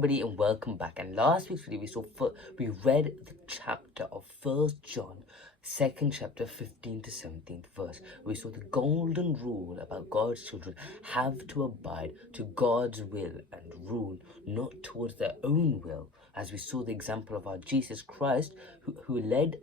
everybody and welcome back. And last week's video we read the chapter of 1 John, 2nd chapter, 15 to 17th verse. We saw the golden rule about God's children have to abide to God's will and rule, not towards their own will, as we saw the example of our Jesus Christ who led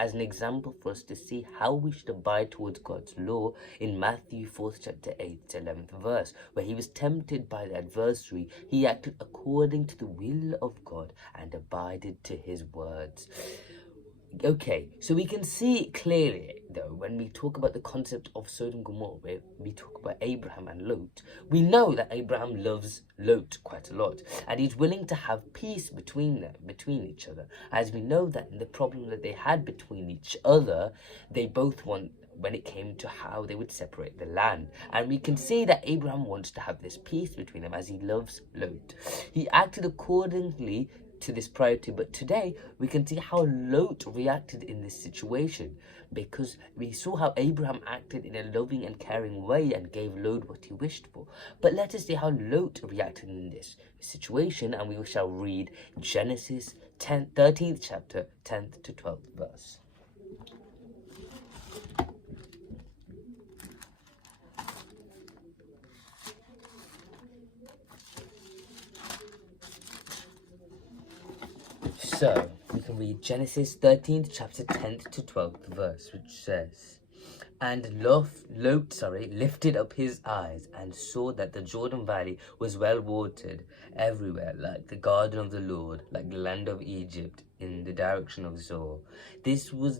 as an example for us to see how we should abide towards God's law in Matthew 4th chapter 8 to 11th verse, where he was tempted by the adversary. He acted according to the will of God and abided to his words. Okay, so we can see clearly, though, when we talk about the concept of Sodom and Gomorrah, where we talk about Abraham and Lot, we know that Abraham loves Lot quite a lot, and he's willing to have peace between each other, as we know that in the problem that they had between each other, they both want, when it came to how they would separate the land. And we can see that Abraham wants to have this peace between them as he loves Lot. He acted accordingly to this priority, but today we can see how Lot reacted in this situation, because we saw how Abraham acted in a loving and caring way and gave Lot what he wished for. But let us see how Lot reacted in this situation, and we shall read Genesis 13th chapter, 10th to 12th verse. So, we can read Genesis 13th chapter 10th to 12th verse, which says, And Lot lifted up his eyes and saw that the Jordan Valley was well watered everywhere, like the garden of the Lord, like the land of Egypt, in the direction of Zoar. This was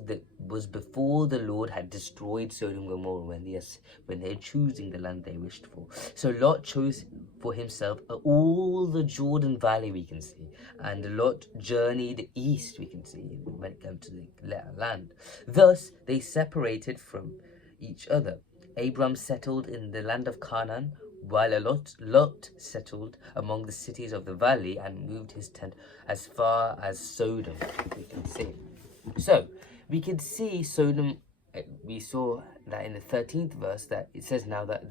before the Lord had destroyed Sodom and Gomorrah, when they were choosing the land they wished for. So Lot chose for himself all the Jordan Valley, we can see, and Lot journeyed east, we can see, when it came to the land. Thus they separated from each other. Abram settled in the land of Canaan, while Lot settled among the cities of the valley and moved his tent as far as Sodom, we can see. So, we can see Sodom, we saw that in the 13th verse, that it says now that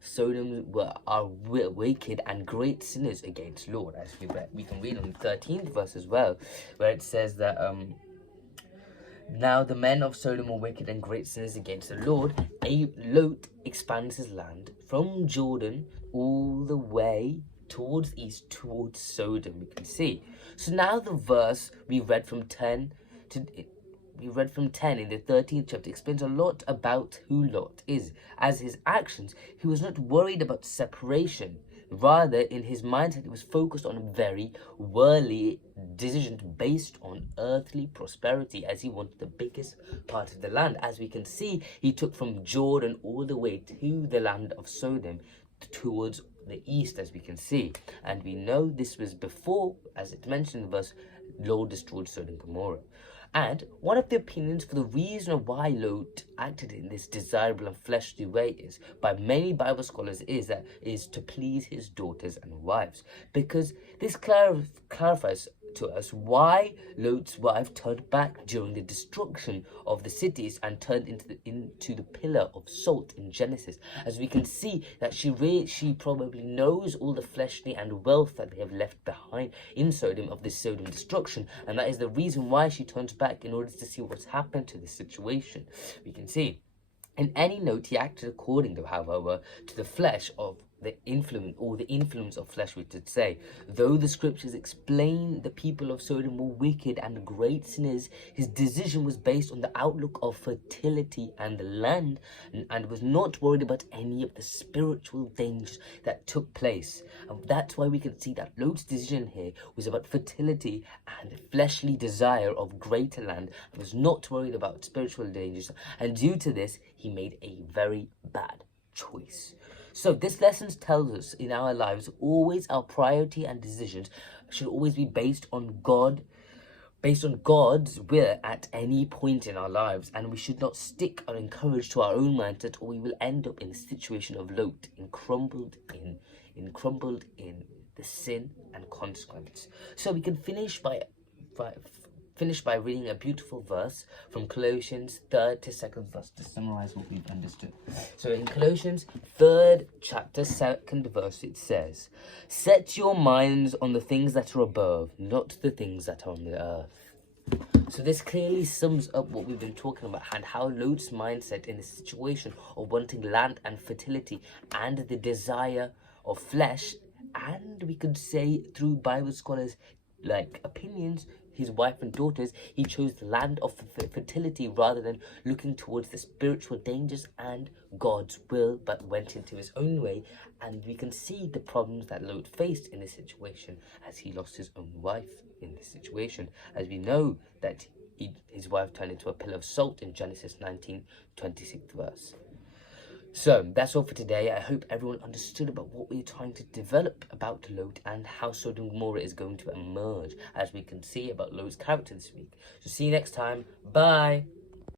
Sodom are wicked and great sinners against Lord, as we can read on the 13th verse as well, where it says that now the men of Sodom were wicked and great sinners against the Lord. Lot expands his land from Jordan all the way towards east, towards Sodom, we can see. So now the verse we read from 10 in the 13th chapter explains a lot about who Lot is. As his actions, he was not worried about separation. Rather, in his mindset, he was focused on very worldly decisions based on earthly prosperity, as he wanted the biggest part of the land. As we can see, he took from Jordan all the way to the land of Sodom, towards the east, as we can see. And we know this was before, as it's mentioned in the verse, Lord destroyed Sodom and Gomorrah. And one of the opinions for the reason of why Lot acted in this desirable and fleshly way is, by many Bible scholars, is to please his daughters and wives. Because this clarifies to us why Lot's wife turned back during the destruction of the cities and turned into the pillar of salt in Genesis. As we can see that she probably knows all the fleshly and wealth that they have left behind in Sodom, of this Sodom destruction, and that is the reason why she turns back, in order to see what's happened to this situation. We can see in any note he acted according to, however, to the flesh of the influence of flesh, we should say. Though the scriptures explain the people of Sodom were wicked and great sinners, his decision was based on the outlook of fertility and the land, and was not worried about any of the spiritual dangers that took place. And that's why we can see that Lot's decision here was about fertility and fleshly desire of greater land, and was not worried about spiritual dangers, and due to this he made a very bad choice. So this lesson tells us in our lives, always our priority and decisions should always be based on God's will at any point in our lives, and we should not stick or encourage to our own mindset, or we will end up in the situation of Lot, crumbled in the sin and consequence. So we can finish by finish by reading a beautiful verse from Colossians 3rd to 2nd verse to summarize what we've understood. So in Colossians 3rd chapter 2nd verse it says, "Set your minds on the things that are above, not the things that are on the earth." So this clearly sums up what we've been talking about and how Lot's mindset in the situation of wanting land and fertility and the desire of flesh, and we could say through Bible scholars like opinions, his wife and daughters, he chose the land of fertility rather than looking towards the spiritual dangers and God's will, but went into his own way. And we can see the problems that Lot faced in this situation as he lost his own wife in this situation, as we know that his wife turned into a pillar of salt in Genesis 19:26 verse. So that's all for today. I hope everyone understood about what we're trying to develop about Lot and how Sodom and Gomorrah is going to emerge, as we can see about Lot's character this week. So see you next time. Bye.